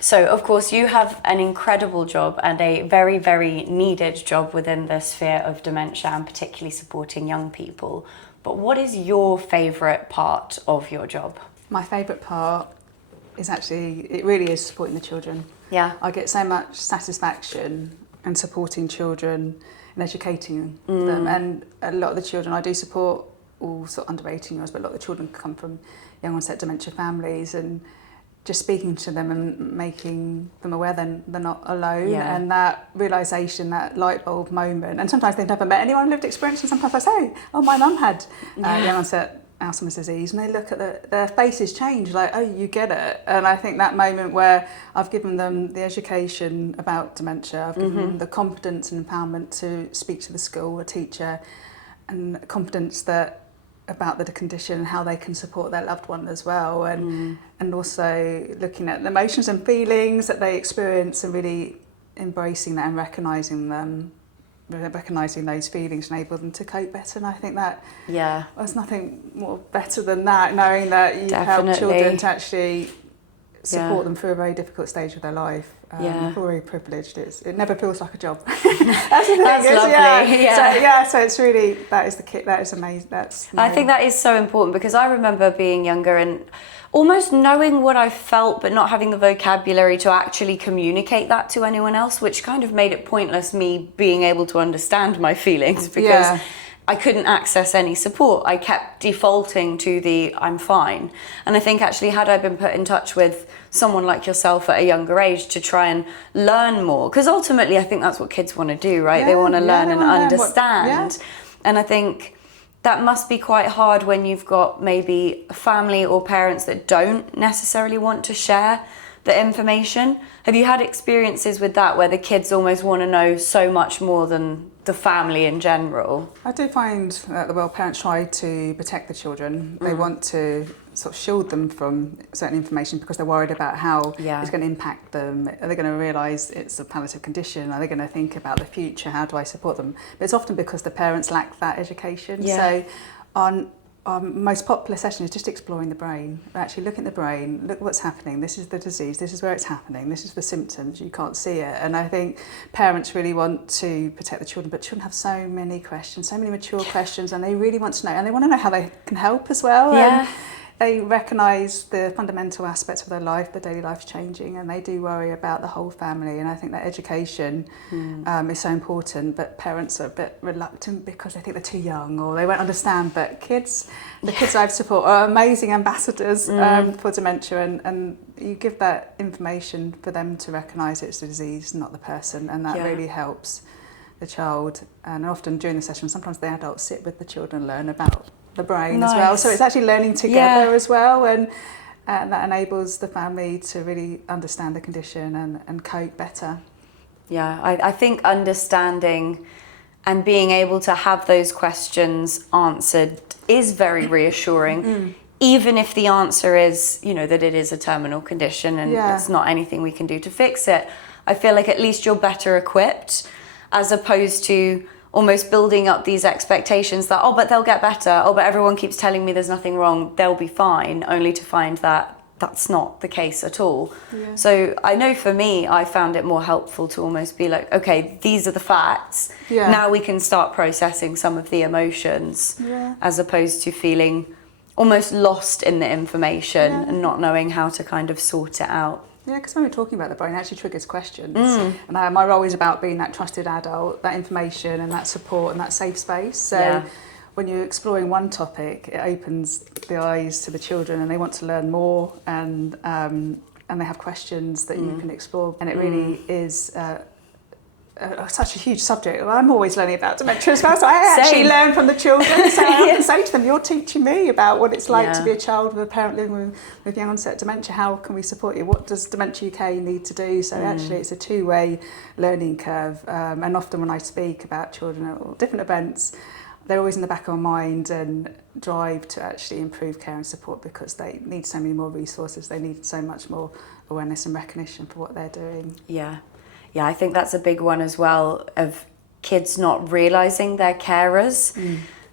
So, of course, you have an incredible job and a very, very needed job within the sphere of dementia and particularly supporting young people. But what is your favourite part of your job? My favourite part is actually, it really is supporting the children. Yeah. I get so much satisfaction in supporting children and educating them. And a lot of the children I do support, all sort of under 18 years, but a lot of the children come from young onset dementia families, and just speaking to them and making them aware then they're not alone. Yeah. And that realisation, that light bulb moment, and sometimes they've never met anyone with lived experience, and sometimes I say, oh, my mum had young onset Alzheimer's disease, and they look at their faces change, like, oh, you get it. And I think that moment where I've given them the education about dementia, I've given them the confidence and empowerment to speak to the school, a teacher, and confidence that about the condition and how they can support their loved one as well, and also looking at the emotions and feelings that they experience and really embracing that and recognising those feelings enable them to cope better. And I think that there's nothing more better than that, knowing that you help children to actually support them through a very difficult stage of their life. I feel very privileged. It never feels like a job. That's the thing. That's lovely. So it's really, that is the kit. That is amazing. I think that is so important, because I remember being younger and almost knowing what I felt but not having the vocabulary to actually communicate that to anyone else, which kind of made it pointless me being able to understand my feelings, because I couldn't access any support. I kept defaulting to the I'm fine. And I think actually, had I been put in touch with someone like yourself at a younger age to try and learn more, because ultimately I think that's what kids want to do, right? They want to learn and understand. And I think that must be quite hard when you've got maybe a family or parents that don't necessarily want to share the information. Have you had experiences with that where the kids almost want to know so much more than the family in general? I do find that the parents try to protect the children. They want to sort of shield them from certain information because they're worried about how it's going to impact them. Are they going to realise it's a palliative condition? Are they going to think about the future? How do I support them? But it's often because the parents lack that education. So on our most popular session is just exploring the brain. We're actually looking at the brain, look what's happening, this is the disease, this is where it's happening, this is the symptoms, you can't see it. And I think parents really want to protect the children, but children have so many questions, so many mature questions, and they really want to know, and they want to know how they can help as well. And they recognise the fundamental aspects of their life, the daily life's changing, and they do worry about the whole family. And I think that education is so important, but parents are a bit reluctant because they think they're too young or they won't understand. But the kids I support are amazing ambassadors for dementia, and you give that information for them to recognise it's a disease, not the person, and that really helps the child. And often during the session, sometimes the adults sit with the children and learn about the brain as well, so it's actually learning together as well, and that enables the family to really understand the condition and cope better. I think understanding and being able to have those questions answered is very reassuring, even if the answer is, that it is a terminal condition and it's not anything we can do to fix it. I feel like at least you're better equipped, as opposed to almost building up these expectations that, but they'll get better, but everyone keeps telling me there's nothing wrong, they'll be fine, only to find that that's not the case at all. So I know for me, I found it more helpful to almost be like, okay, these are the facts, now we can start processing some of the emotions, as opposed to feeling almost lost in the information and not knowing how to kind of sort it out. Yeah, because when we're talking about the brain, it actually triggers questions. And my role is about being that trusted adult, that information and that support and that safe space. So when you're exploring one topic, it opens the eyes to the children and they want to learn more, and they have questions that you can explore. And it really is such a huge subject. I'm always learning about dementia as well, so I actually learn from the children. So I often say to them, you're teaching me about what it's like to be a child with a parent living with young onset dementia. How can we support you? What does Dementia UK need to do? So actually it's a two-way learning curve. And often when I speak about children at different events, they're always in the back of my mind and drive to actually improve care and support, because they need so many more resources. They need so much more awareness and recognition for what they're doing. Yeah, I think that's a big one as well, of kids not realising they're carers.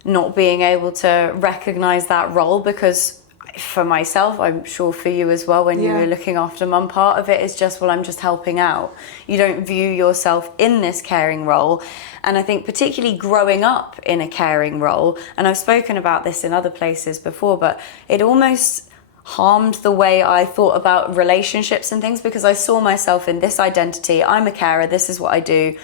not being able to recognise that role, because for myself, I'm sure for you as well, when you were looking after mum, part of it is just, well, I'm just helping out. You don't view yourself in this caring role. And I think particularly growing up in a caring role, and I've spoken about this in other places before, but it almost harmed the way I thought about relationships and things, because I saw myself in this identity. I'm a carer, this is what I do.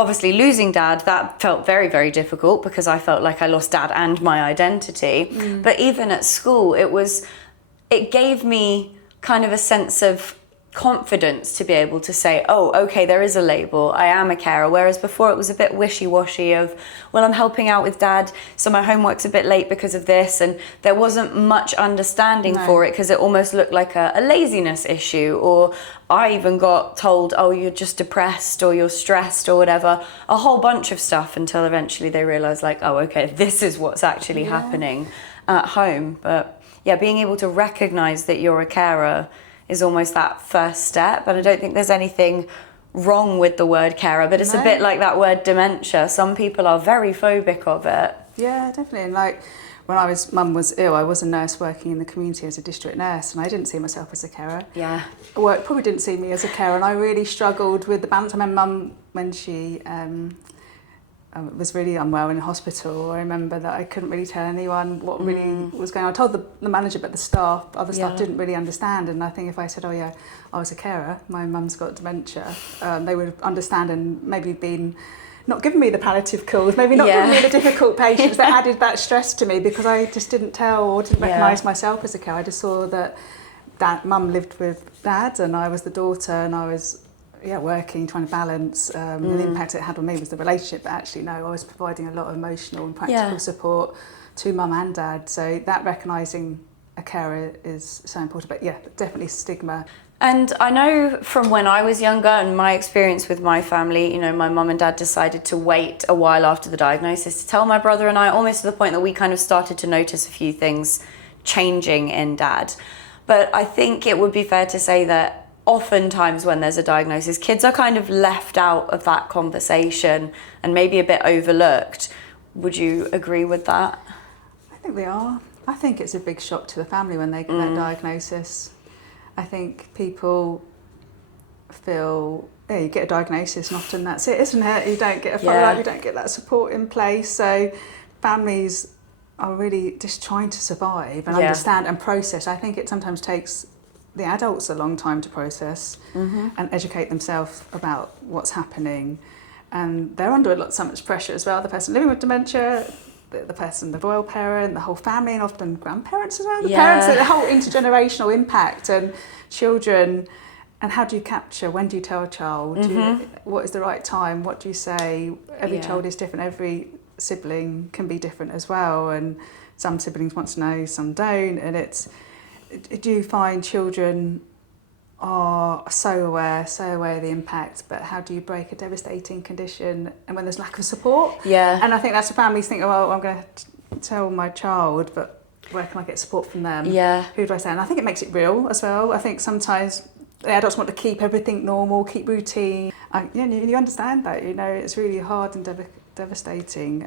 Obviously losing dad, that felt very, very difficult, because I felt like I lost dad and my identity. But even at school, it gave me kind of a sense of confidence to be able to say, oh, okay, there is a label, I am a carer. Whereas before it was a bit wishy-washy of, well, I'm helping out with dad, so my homework's a bit late because of this, and there wasn't much understanding for it, because it almost looked like a laziness issue. Or I even got told, oh, you're just depressed, or you're stressed, or whatever, a whole bunch of stuff, until eventually they realised, like, oh, okay, this is what's actually happening at home. But yeah, being able to recognise that you're a carer is almost that first step. And I don't think there's anything wrong with the word carer, but it's a bit like that word dementia. Some people are very phobic of it. Yeah, definitely. And like when mum was ill, I was a nurse working in the community as a district nurse, and I didn't see myself as a carer. Yeah. Work probably didn't see me as a carer, and I really struggled with the balance. I remember mum, when she was really unwell in hospital, I remember that I couldn't really tell anyone what really was going on. I told the manager, but other staff didn't really understand. And I think if I said, oh yeah, I was a carer, my mum's got dementia, they would understand, and maybe not giving me the palliative calls, maybe not giving me the difficult patients that added that stress to me, because I just didn't tell or didn't recognise myself as a carer. I just saw that mum lived with dad, and I was the daughter, and I was working, trying to balance. The impact it had on me was the relationship, but actually no, I was providing a lot of emotional and practical support to mum and dad. So that recognising a carer is so important. But yeah, definitely stigma. And I know from when I was younger, and my experience with my family, you know, my mum and dad decided to wait a while after the diagnosis to tell my brother and I, almost to the point that we kind of started to notice a few things changing in dad. But I think it would be fair to say that oftentimes when there's a diagnosis, kids are kind of left out of that conversation and maybe a bit overlooked. Would you agree with that? I think they are. I think it's a big shock to the family when they get that diagnosis. I think people feel, you get a diagnosis and often that's it, isn't it? You don't get a follow-up, you don't get that support in place. So families are really just trying to survive and understand and process. I think it sometimes takes the adults a long time to process and educate themselves about what's happening, and they're under so much pressure as well. The person living with dementia, the person, the royal parent, the whole family, and often grandparents as well. The parents, the whole intergenerational impact, and children. And how do you capture? When do you tell a child? What is the right time? What do you say? Every child is different. Every sibling can be different as well, and some siblings want to know, some don't, and do you find children are so aware of the impact, but how do you break a devastating condition and when there's lack of support? And I think that's what families think, oh, I'm going to tell my child, but where can I get support from them? Who do I say? And I think it makes it real as well. I think sometimes the adults want to keep everything normal, keep routine. You understand that, it's really hard and devastating.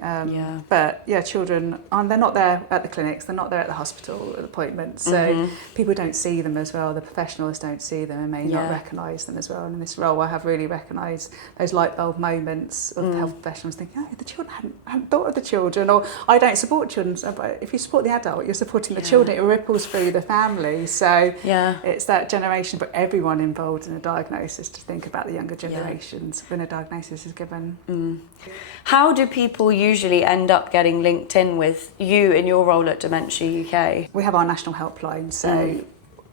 But children, they're not there at the clinics, they're not there at the hospital at appointments, so people don't see them as well. The professionals don't see them and may not recognise them as well. And in this role, I have really recognised those light bulb moments of the health professionals thinking, the children, I hadn't thought of the children, or I don't support children. So, but if you support the adult, you're supporting the children. It ripples through the family. So it's that generation, but everyone involved in a diagnosis, to think about the younger generations when a diagnosis is given. How do people usually end up getting linked in with you in your role at Dementia UK? We have our national helpline, so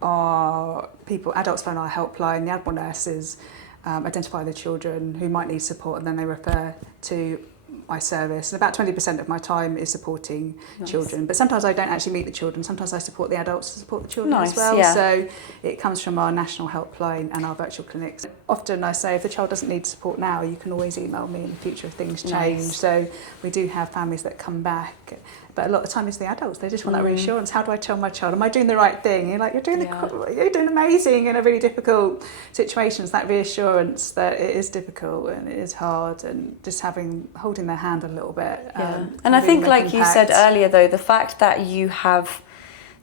our adults phone our helpline, the Admiral nurses identify the children who might need support, and then they refer to my service. And about 20% of my time is supporting children, but sometimes I don't actually meet the children. Sometimes I support the adults to support the children as well. So it comes from our national helpline and our virtual clinics. Often I say, if the child doesn't need support now, you can always email me in the future if things change. So we do have families that come back, but a lot of the time it's the adults. They just want that reassurance. How do I tell my child, am I doing the right thing? You're like, you're doing amazing in a really difficult situation. It's that reassurance that it is difficult and it is hard, and just holding their hand a little bit. And I think, like you said earlier, though, the fact that you have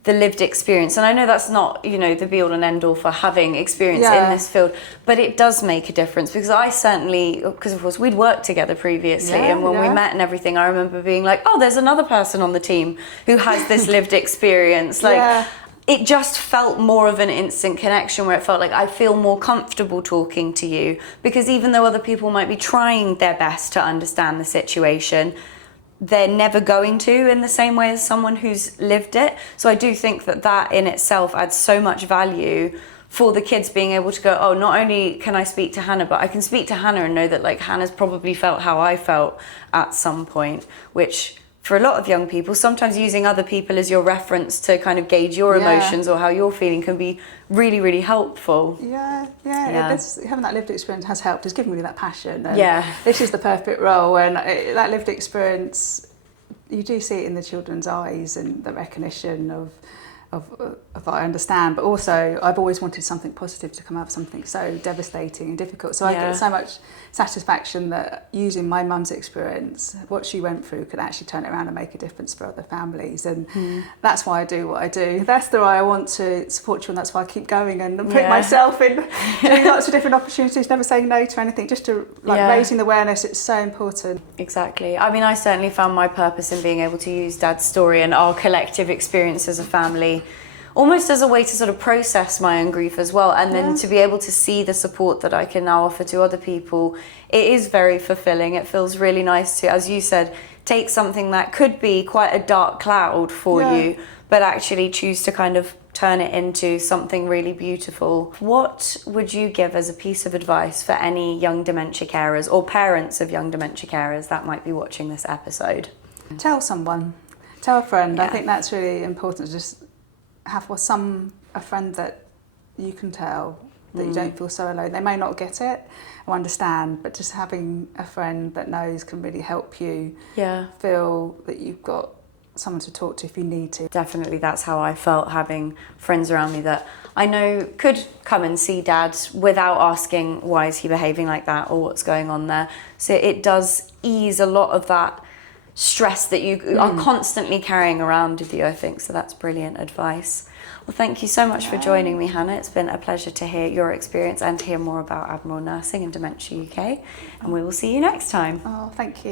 the lived experience, and I know that's not, you know, the be all and end all for having experience in this field, but it does make a difference, because I certainly, because of course we'd worked together previously, and when we met and everything, I remember being like, oh, there's another person on the team who has this lived experience. Like, it just felt more of an instant connection, where it felt like I feel more comfortable talking to you, because even though other people might be trying their best to understand the situation, they're never going to in the same way as someone who's lived it. So I do think that that in itself adds so much value for the kids, being able to go, oh, not only can I speak to Hannah, but I can speak to Hannah and know that, like, Hannah's probably felt how I felt at some point, which for a lot of young people, sometimes using other people as your reference to kind of gauge your emotions or how you're feeling can be really, really helpful. Having that lived experience has helped. It's given me that passion. And this is the perfect role, and that lived experience, you do see it in the children's eyes and the recognition of I understand, but also I've always wanted something positive to come out of something so devastating and difficult. So I get so much satisfaction that using my mum's experience, what she went through, could actually turn it around and make a difference for other families. And that's why I do what I do. That's the way I want to support you, and that's why I keep going and put myself in doing lots of different opportunities, never saying no to anything, just to raising the awareness. It's so important. Exactly. I mean, I certainly found my purpose in being able to use Dad's story and our collective experience as a family almost as a way to sort of process my own grief as well, and then to be able to see the support that I can now offer to other people. It is very fulfilling. It feels really nice to, as you said, take something that could be quite a dark cloud for you, but actually choose to kind of turn it into something really beautiful. What would you give as a piece of advice for any young dementia carers or parents of young dementia carers that might be watching this episode? Tell someone. Tell a friend. I think that's really important. Just have a friend that you can tell, that you don't feel so alone. They may not get it or understand, but just having a friend that knows can really help you feel that you've got someone to talk to if you need to. Definitely, that's how I felt, having friends around me that I know could come and see Dad without asking why is he behaving like that or what's going on there. So it does ease a lot of that stress that you are constantly carrying around with you, I think. So that's brilliant advice. Well, thank you so much for joining me, Hannah. It's been a pleasure to hear your experience and to hear more about Admiral Nursing and Dementia UK. And we will see you next time. Oh, thank you.